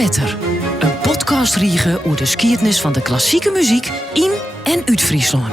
Wetter. Een podcast riege oer de skiednis van de klassieke muziek in en uit Friesland.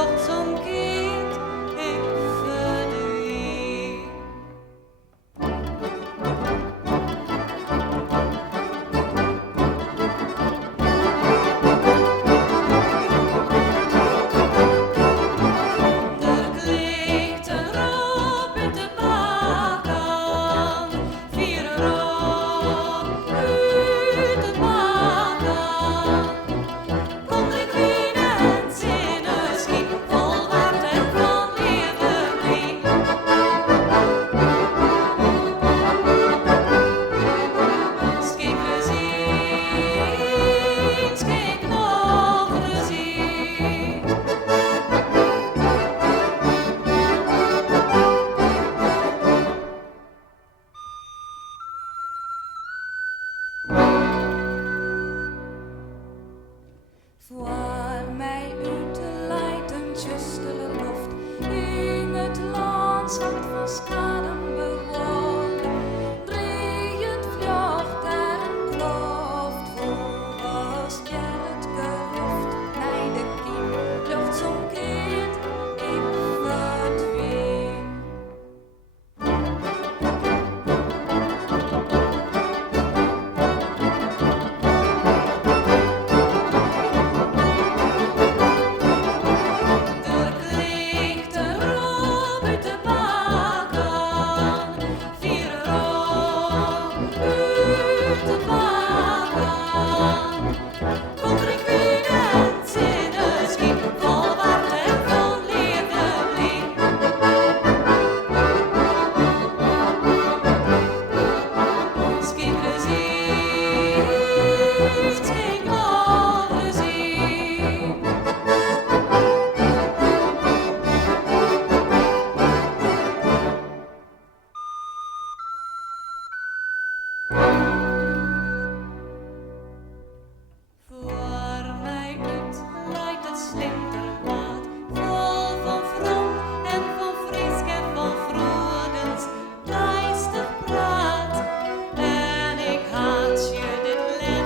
luchtsomkeert, ik verdween. Er klinkt een roep in de bakken, vier roep uit de bakken. Kom ik weer en zinneschip, vol water van leven blik. Schip gezien, schip nog gezien. Voor mij uit de leidentjes de lucht in het landschap van skaden bewoond. Drieënd vlucht daar een kloft voor was het gerucht. Bij de kiem luchtsomkeert, ik verdween. Er klinkt een roep uit de bakken, vier roep uit de bakken. Kom er ik weer en zinneschip, vol water van leven blik. Schip gezien, schip nog gezien. Voor mij uit leidt het slinterpad, vol van vroom en van frisk en van vroedens, lijstig praat. En ik haat je dit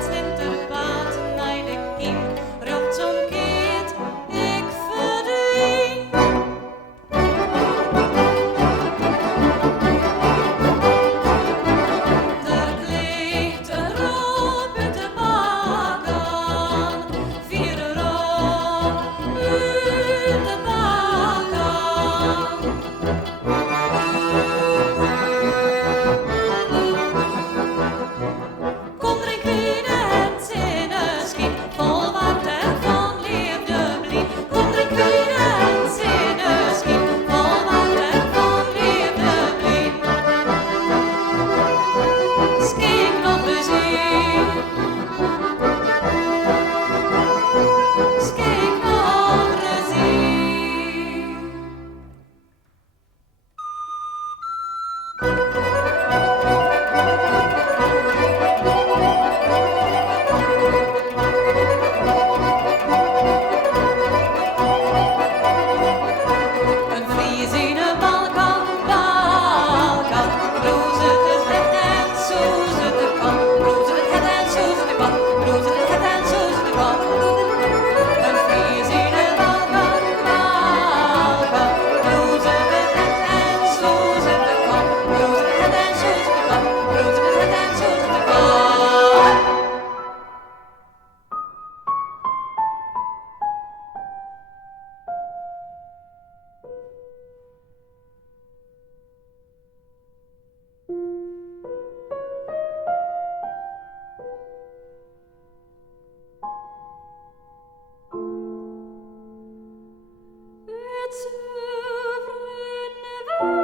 slinterpad, naar de kiem, rechtsomkeert, ik verdween. Er klinkt een roep uit de bakken, vier roep uit de bakken. Kom drink wien en zinneschip, vol water van liefde blik. Kom drink wien en zinneschip, vol water van liefde blik. Schip nog gezien, schip nog gezien. Een Fries in een Balkan, Balkan. Roes het het en soes het de kan. Roes het het en soes het de kan. Roes het het en soes het de kan. Een Fries in een Balkan, Balkan. Roes het het en soes het de kan. Roes het het en soes het de kan. Roes het het en soes het de kan. Het zuivere water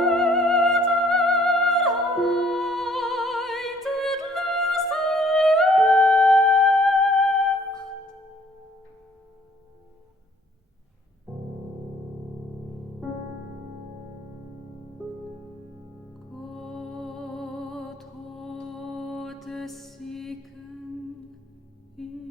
uit het luchtige God hoort de zieken in.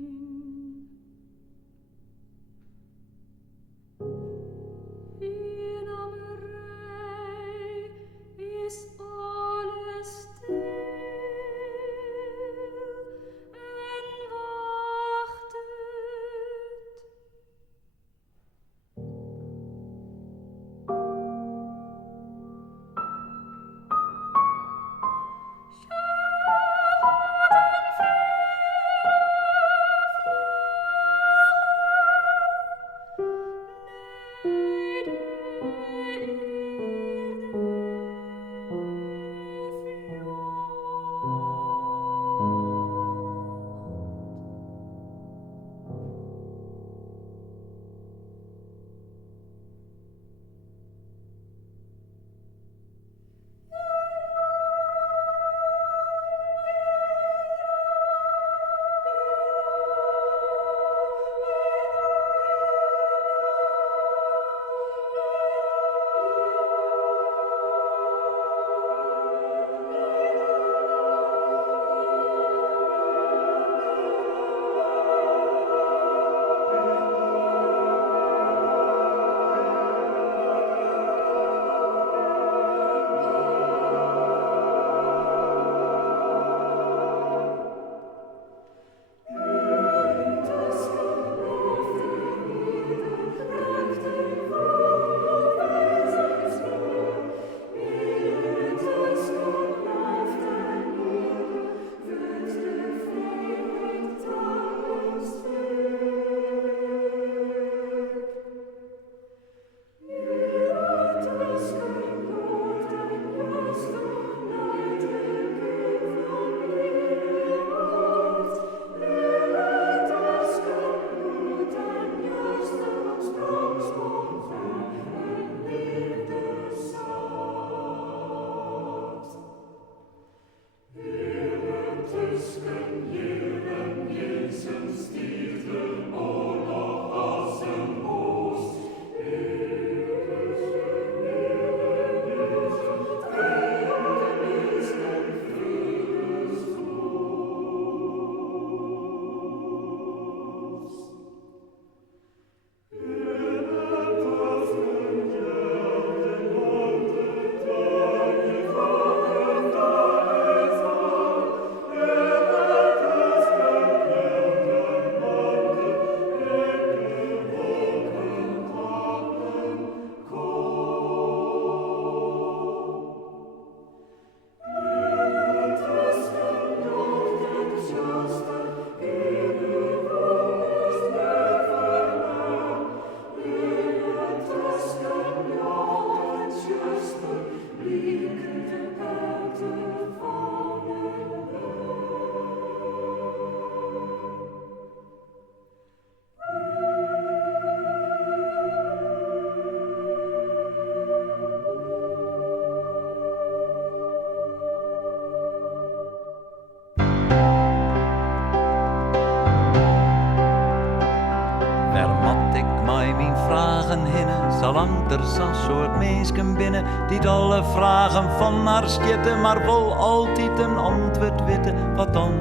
Vermat ik mij mijn vragen hinnen, zolang er zo'n soort mensen binnen die alle vragen van haar stitten, maar vol altijd een antwoord weten. Wat dan?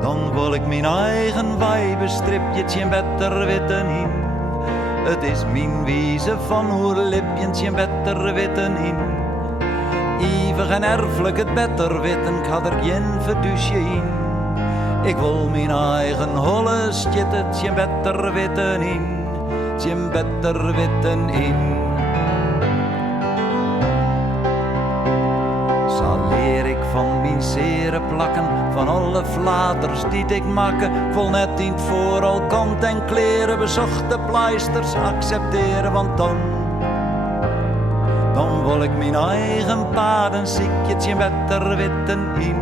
Dan wil ik mijn eigen wijbestripje en beter weten in. Het is mijn wijze van hoe lipje en beter weten in. Eeuwig en erfelijk het beter weten, ik had er geen verduusje in. Ik wil mijn eigen holle stjittet, beter weten in. Beter weten in. Zal leer ik van mijn zere plakken, van alle flaters die ik makke, vol net in het vooral kant en kleren, bezochte pleisters accepteren, want dan wil ik mijn eigen paden ziekje beter weten in.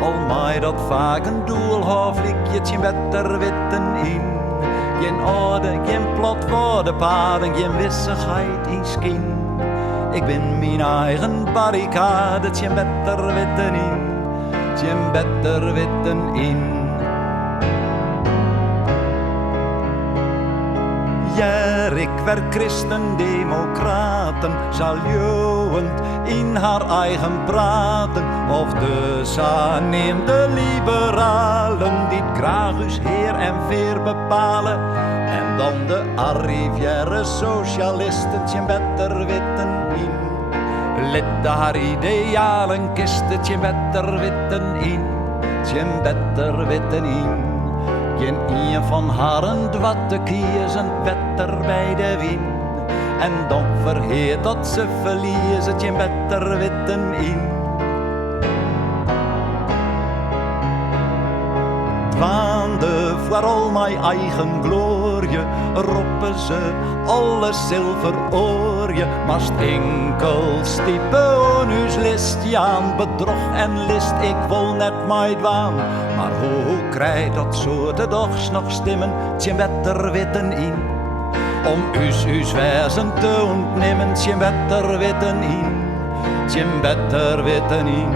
Al mij dat vaak een doel hoofdlikje beter weten in. Geen orde, geen plat woorden paden, geen wissigheid in skin. Ik ben mijn eigen barricade, beter weten in. Beter weten in. Ja, ik werd christendemocraten, zal jouwend in haar eigen praten. Of dus aanneem de liberalen, die het graag us heer en veer bepalen. En dan de arrivière socialisten, beter weten in. Lid haar idealen kistetje beter weten in. Beter weten in. Geen een van haren dwatte kiezen beter bij de win. En dan verheert dat ze verliezen, beter weten in. Dwaande voor al mijn eigen glorie, roepen ze alle zilver oorje. Maar enkel stiepen onus list, aan bedrog en list, ik wil net mij dwaan. Maar hoe krijgt dat soort dogs nog stemmen, beter weten in. Om us wezen te ontnemen, beter weten in. Beter weten in.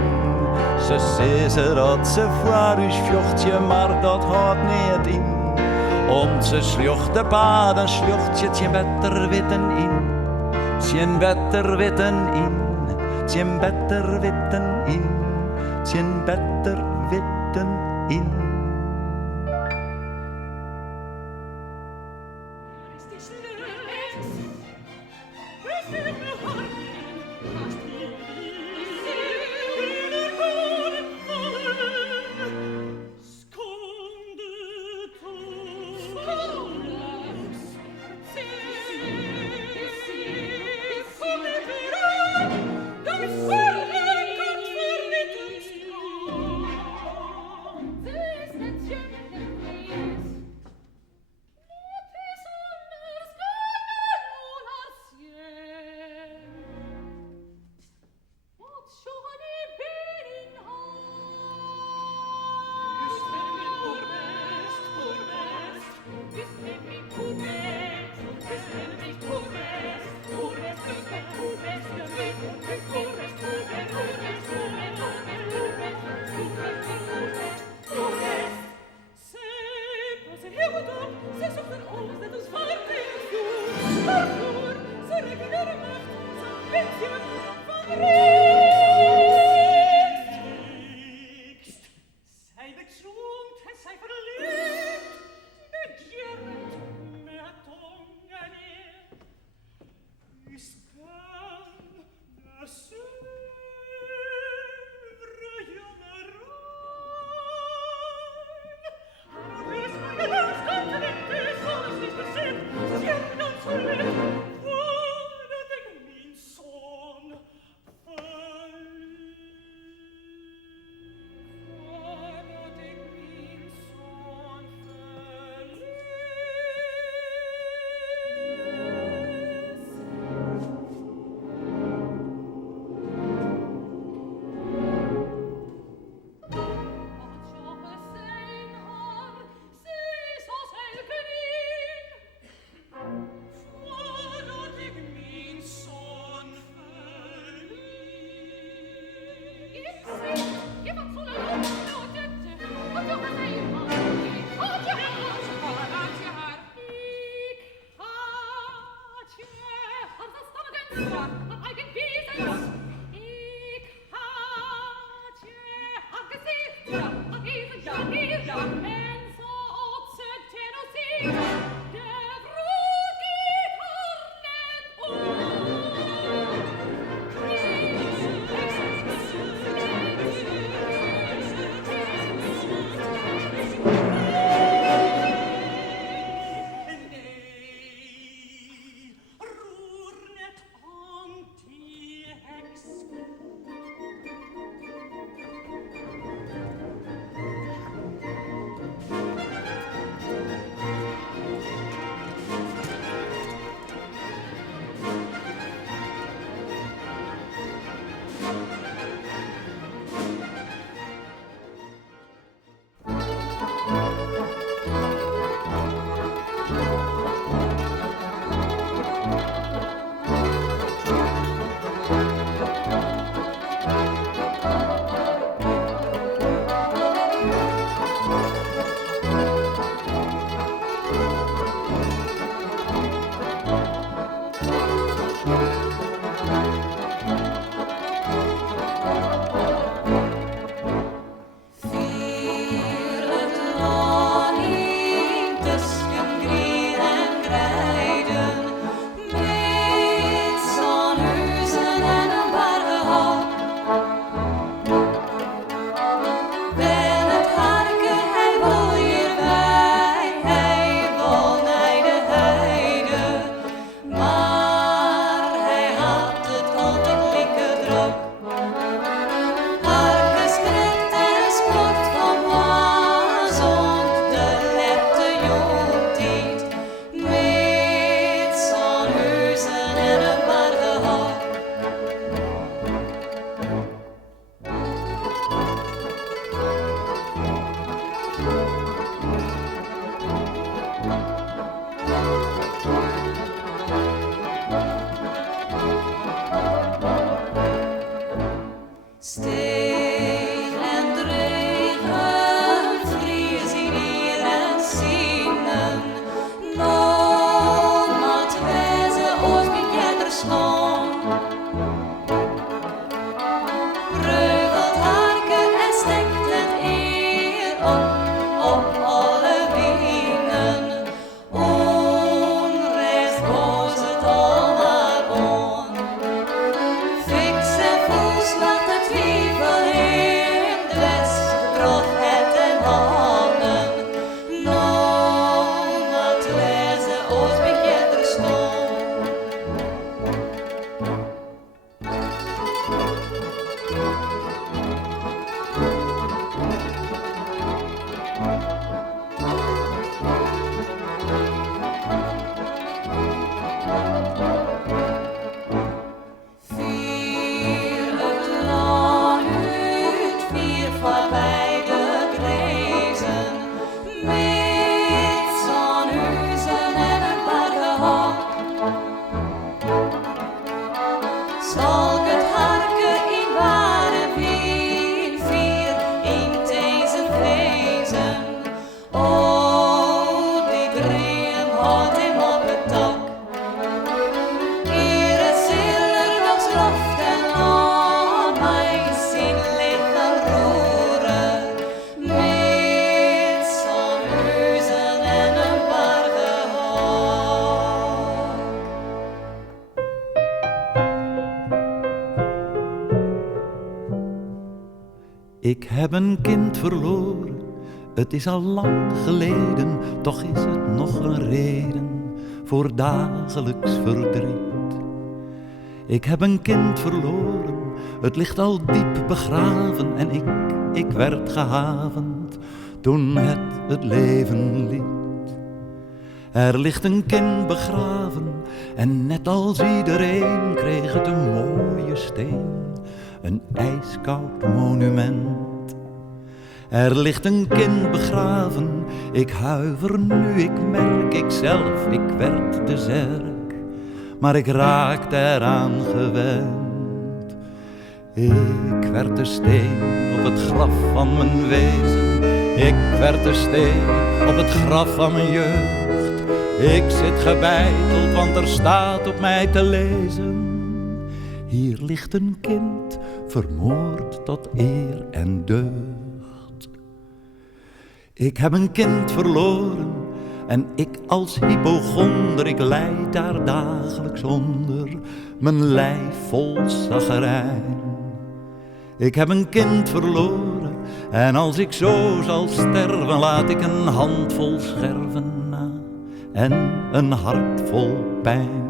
Ze zeggen dat ze voor us vjochtje, maar dat houdt niet in. Onze slochte paden slochtje, beter weten in. Beter weten in. Beter weten in. Beter weten in. Vier het land uit, vier voorbij de grijzen, met zo'n huizen en een paardenhok. Zal het harken in ware wien, vier in deze feesten. Oh, die dream had hem op het dak. Hier het zilver nog loft en al mij zien liggen roeren, met zo'n huizen en een paardenhok. Ik heb een kind verloren, het is al lang geleden, toch is het nog een reden voor dagelijks verdriet. Ik heb een kind verloren, het ligt al diep begraven en ik werd gehavend toen het leven liet. Er ligt een kind begraven en net als iedereen kreeg het een mooie steen, een ijskoud monument. Er ligt een kind begraven, ik huiver nu, ik merk ikzelf, ik werd de zerk, maar ik raakte eraan gewend. Ik werd de steen op het graf van mijn wezen, ik werd de steen op het graf van mijn jeugd. Ik zit gebeiteld, want er staat op mij te lezen: hier ligt een kind, vermoord tot eer en deugd. Ik heb een kind verloren en ik als hypochonder, ik lijd daar dagelijks onder, mijn lijf vol zagrijn. Ik heb een kind verloren en als ik zo zal sterven, laat ik een handvol scherven na en een hart vol pijn.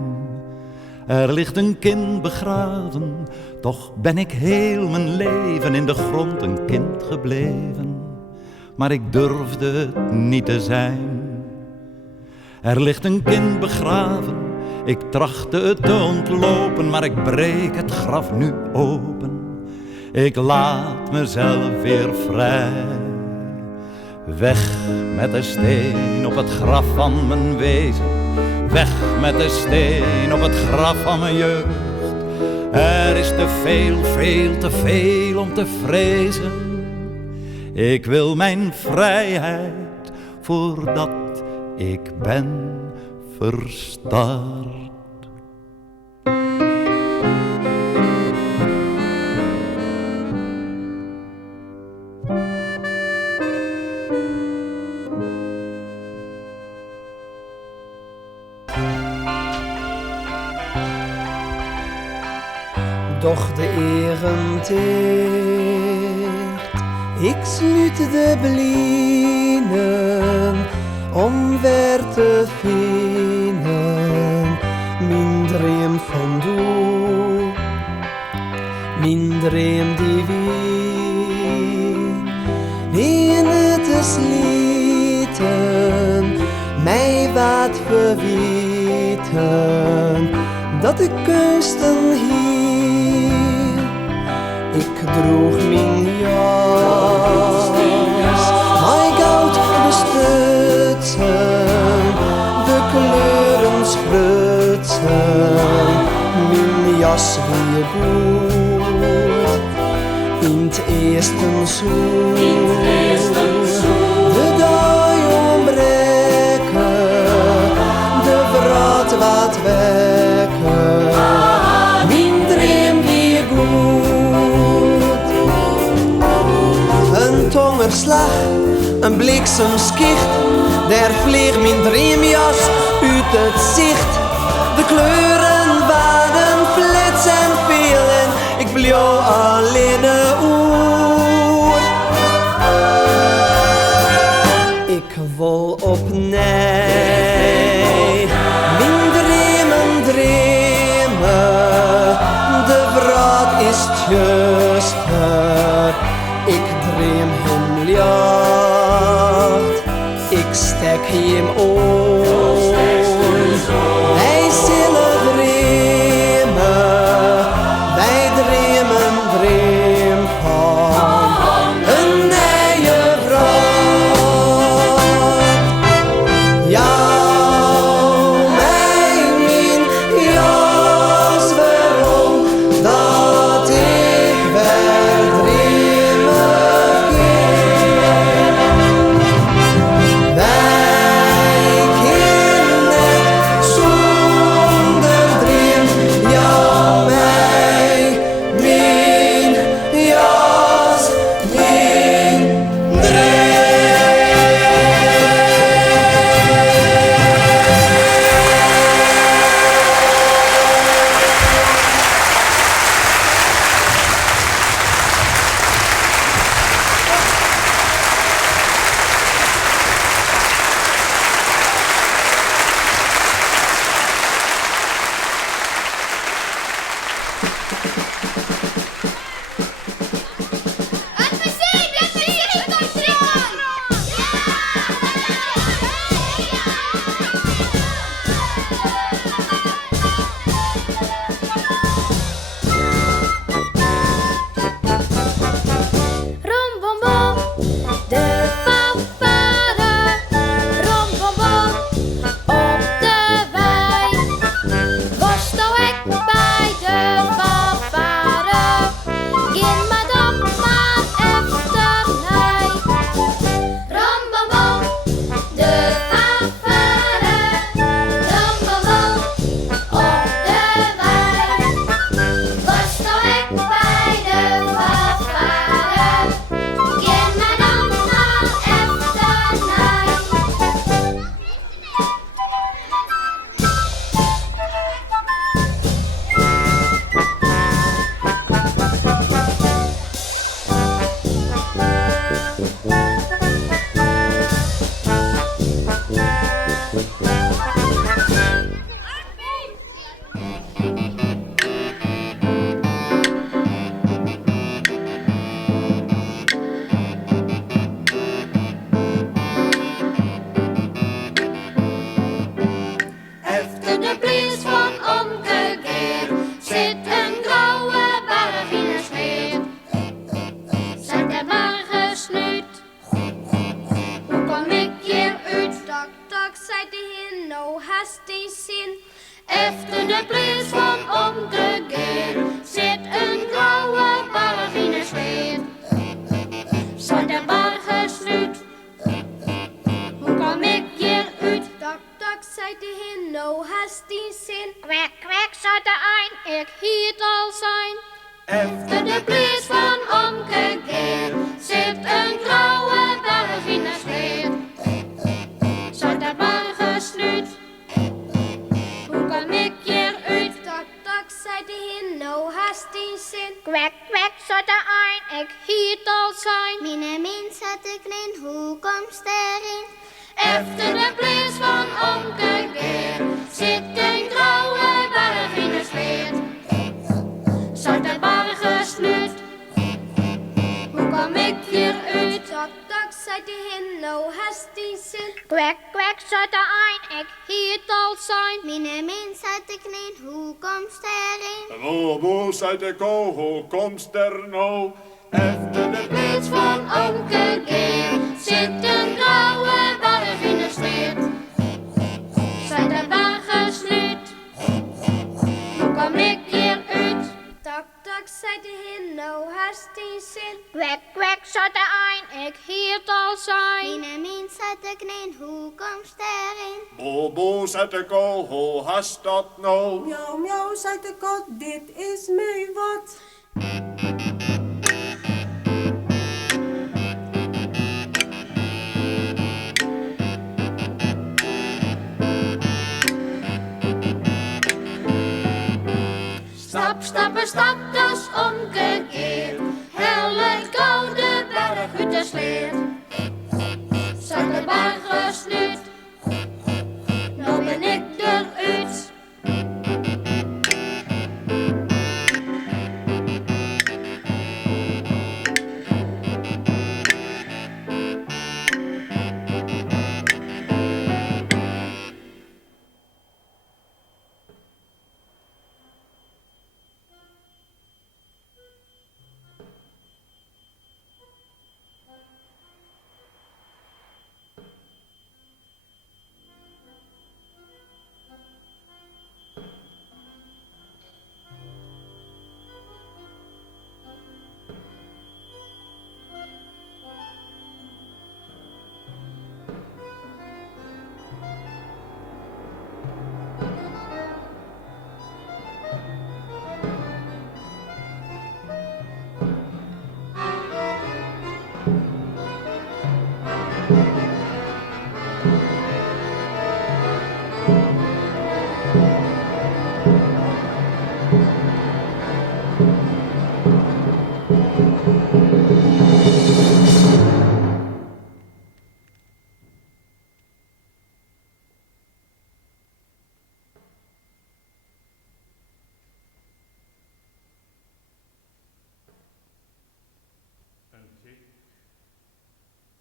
Er ligt een kind begraven, toch ben ik heel mijn leven in de grond een kind gebleven, maar ik durfde het niet te zijn. Er ligt een kind begraven, ik trachtte het te ontlopen, maar ik breek het graf nu open. Ik laat mezelf weer vrij. Weg met de steen op het graf van mijn wezen, weg met de steen op het graf van mijn jeugd. Er is te veel, veel te veel om te vrezen. Ik wil mijn vrijheid voordat ik ben verstard. Doch de eren dicht, ik sluit de blinden om weer te vinden. Mijn dream van doe, mijn dream die wie in het slieten, mij wat verweten, dat de kunsten hier. Ik droeg mijn jas, mijn goud bestutsen, de kleuren sprutsen, mijn jas weer goed. In het eerste zoen, de dag ontbreken, de vrat wat wekken, mijn dream weer goed. Een tongerslag, een bliksemskicht, daar vliegt mijn dreamjas uit het zicht. De kleuren waren flits en vielen, ik bleef alleen oer. Ik wil opnieuw mijn dreamen dreamen, de vraag is het juiste. Ik dream hem licht, ik stek hem op. hij nou hast die zin. Efter de plaats van omgekeerd zit een grauwe berg in de zweet. Zat de berg gesnuut, hoe kom ik hier uit? Tak, tak, zei hij nou hast die zin. Kwek, kwek, zat de ein, ik hiet al zijn. Efter de plaats van omgekeerd zit een grauwe berg in de zweet. Zat de berg gesnuut, hoe kom ik hier uit? Tak, tak, zei hij nou hast die zin. Kwek, kwek, zat de ein, ik hiet al zijn. Mijn mens had ik niet, hoe komst erin? Efter de plaats van omgekeerd zit een grauwe berg in de zweet. Zat de berg gesnuut, hoe kom ik hier uit? Tak, tak, zei hij nou hast die zin. Kwek, kwek, zat de ein, ik hiet al zijn. Mijn mens had ik niet, hoe komst erin? Boos uit de kool, hoe komst er nou? Efter de Plaats van omgekeerd zit een grauwe berg in de zweet. Zat de berg gesnuut, hoe kom ik hier uit? Tak, tak, zei hij nou hast die zin. Kwek, kwek, zat de ein, ik hiet al zijn. Mijn mens had ik niet, hoe komst erin? boos uit de kool, hoe hast dat nou? Miauw, miauw, zei de kat, dit is mij wat. Stap, stappen, stap, dat is omgekeerd. Helle koude berg uit de sleet. Zat de berg gesnuut, nou ben ik eruit.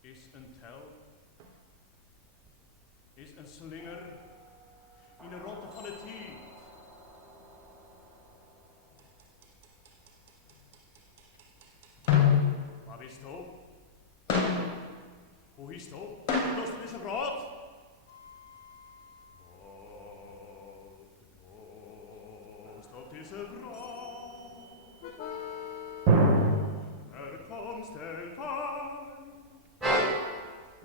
Is een tel, is een slinger in de ronde van het tijd. Waar is het? Hoe is het? Dat is een raad. Dat is een raad. Er komst der Tag.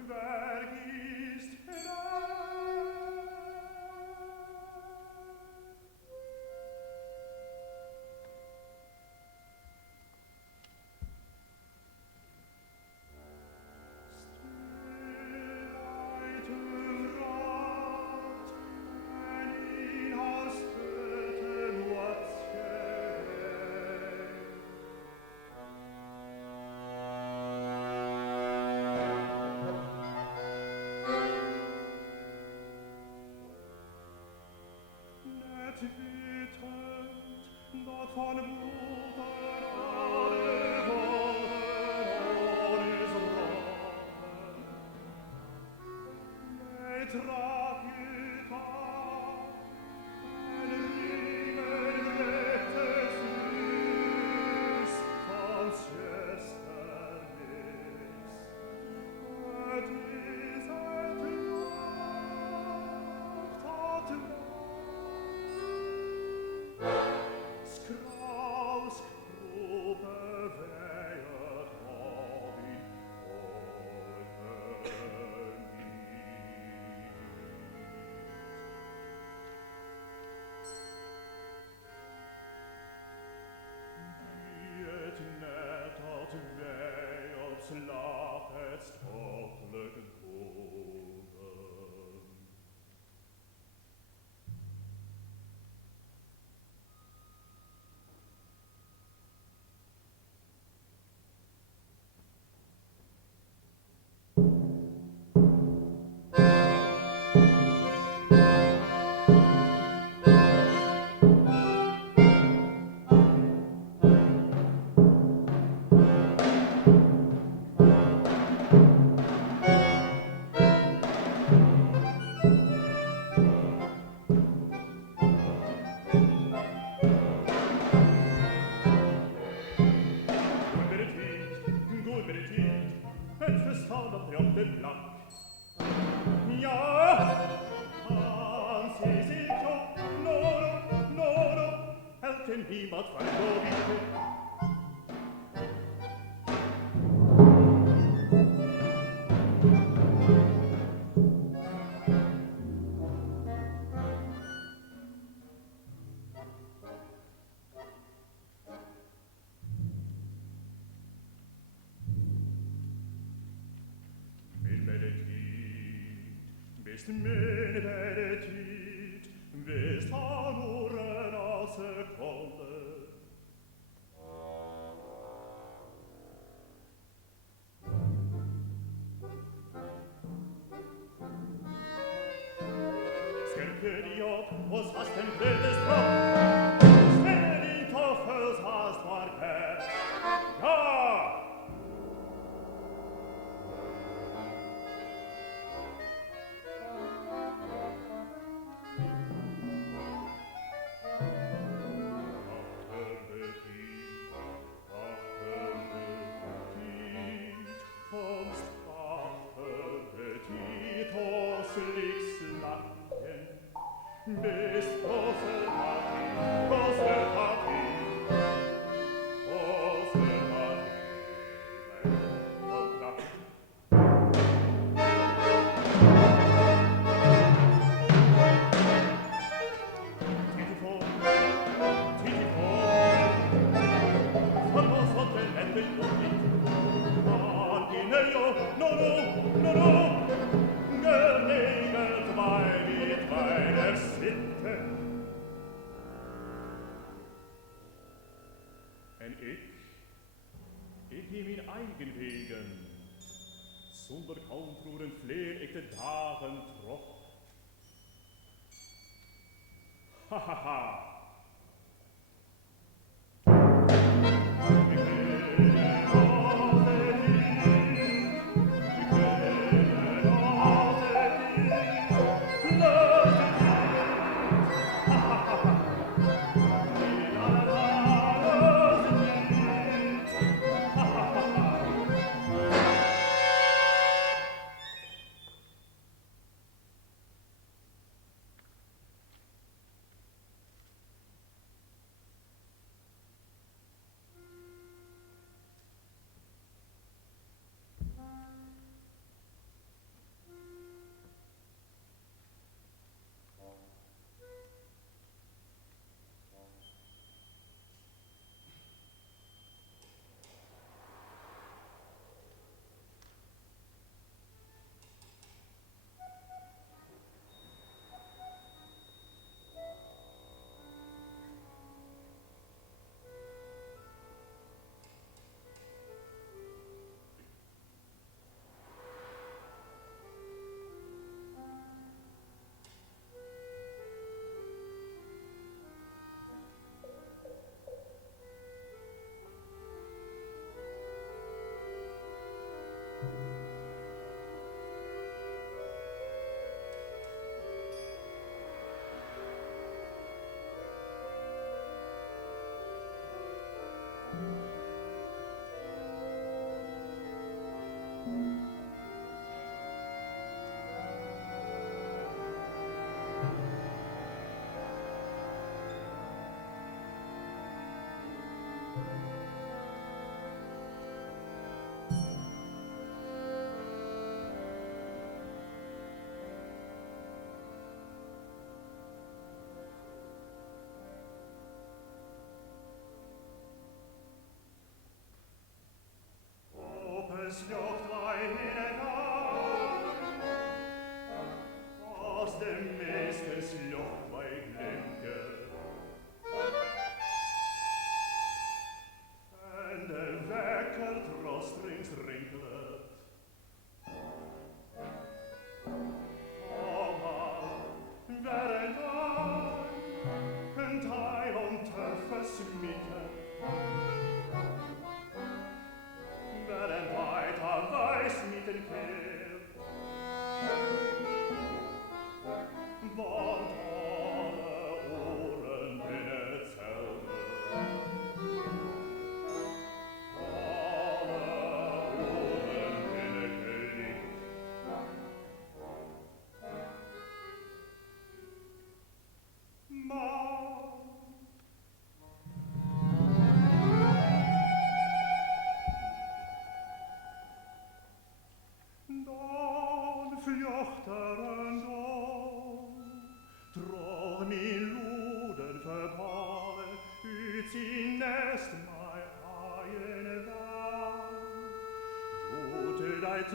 Wer ist von dat farlo Bist min veritet, bist han oren av sekunde. Skerke die op, os hast den blödes Brot, stell die Toffels hast war her. Ja! Bist große Party, große Party, große Party, und da. Titifo, von was hat der endlich umliegt? Marginello, no, geregelt mit meiner Sitte. En ik neem mijn eigen wegen. Zonder kalmvloeren vleer ik de dagen terug. Ha ha ha.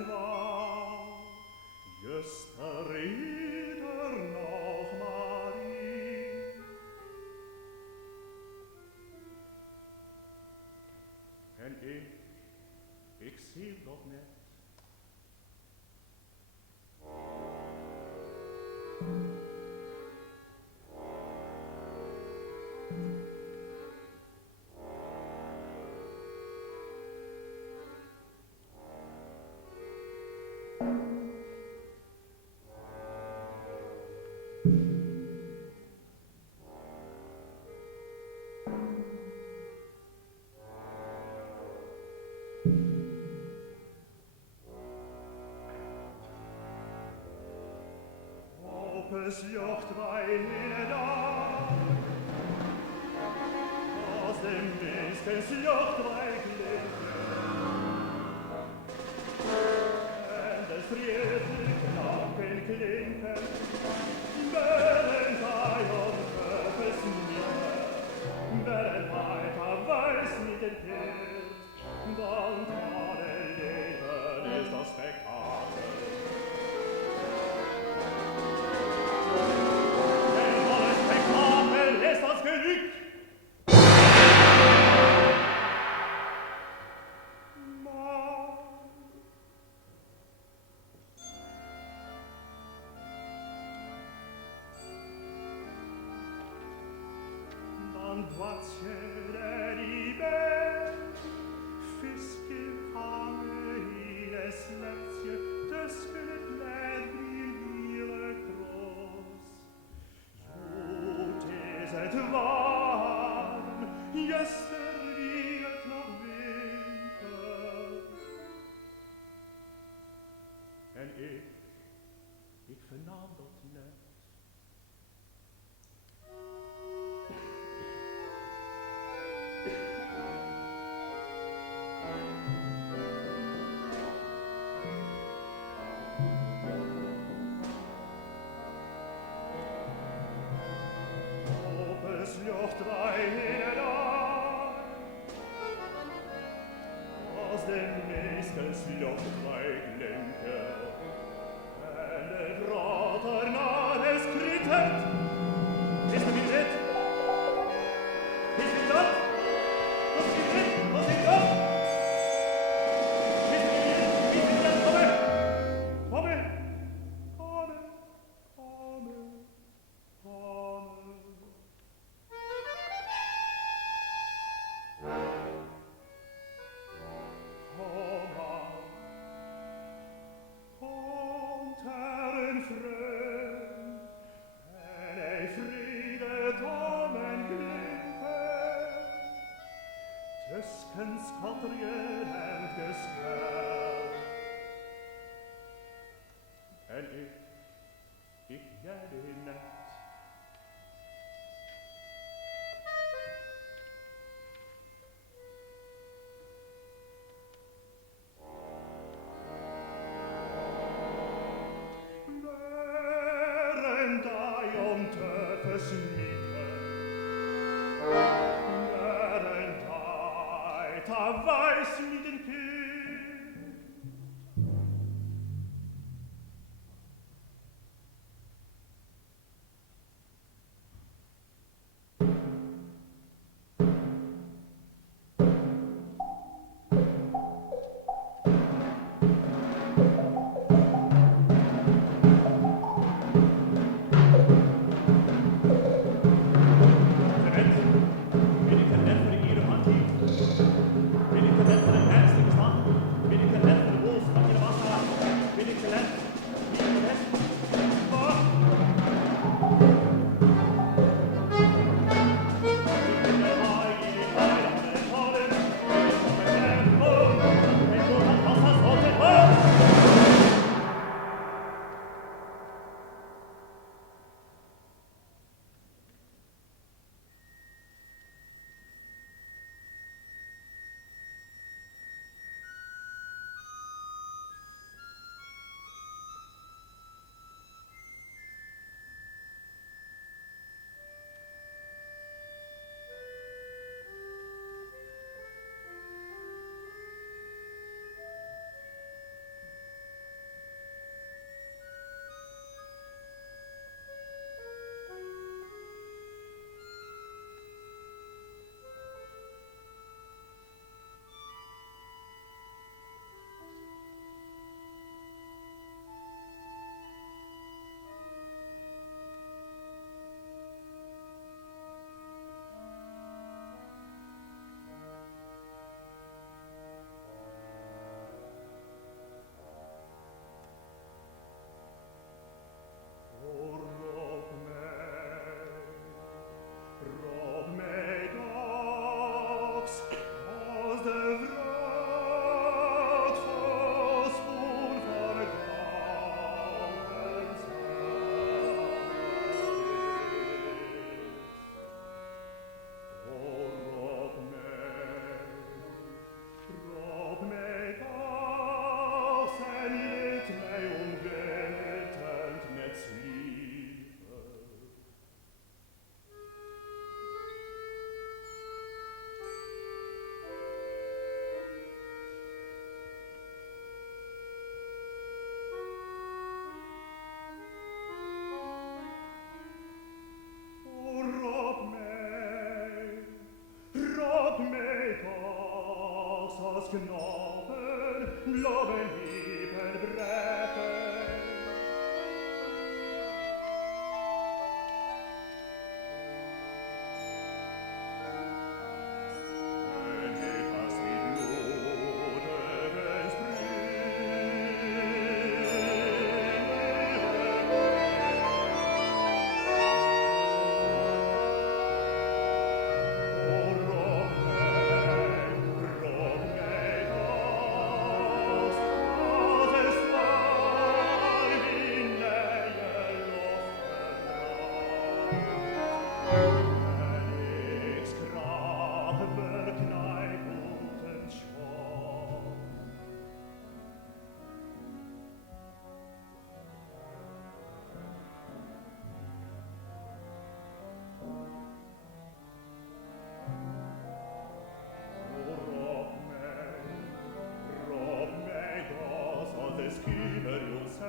war juster ieder nog maar in. En ik zie nog net. Es jocht weine da, aus dem Mist es jocht weine und es friedlich Glocken klinken, während sei und Köpfes mir, während weiter weiß mit den Hirt, dann gerade Leben ist das Spektakel. Ist das genügt? Dann voitiere die Welt, Fiske fange ines Lätzje, das Glück ihre Trost. Jut is et warm, gester wird noch Winter. En ik vernaam dat net. Jocht weine da, aus dem Mistels jocht weine Glenke, eine Brater nahes Kritet. Ist du mit it? Ist du dort? Was ist it? Was ist dort? Ist du mit it? Ist du dort? Komme! Komme! Komme! Komme! Komme! En ik jij net. Während om te versmieten, während ta weiß mit den Kind. Bin ich der Nett für ihre Hand hielt? Bin ich der Nett für den Ernst Knochen, Loben, Hieben, Brechen. Wenn etwas wie Bludegens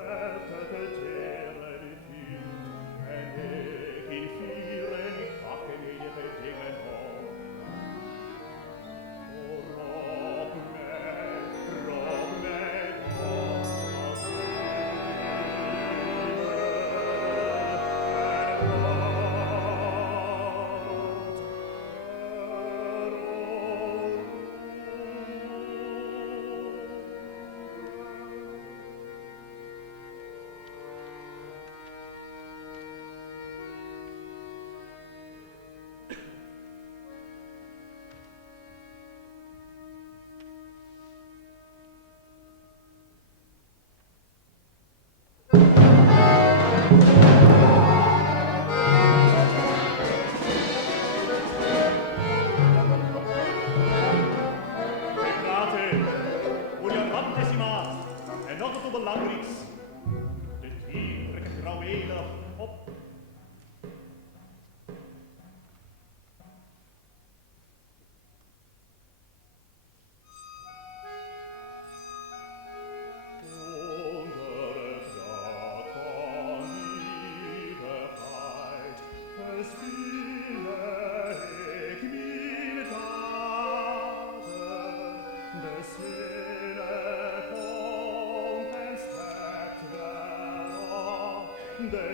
En nog het belangrijkste. De dierlijke grauwelen op. Onder het dak van nieuwigheid bespiele ik mijn daden. De zinnen komt en strekt weer af. De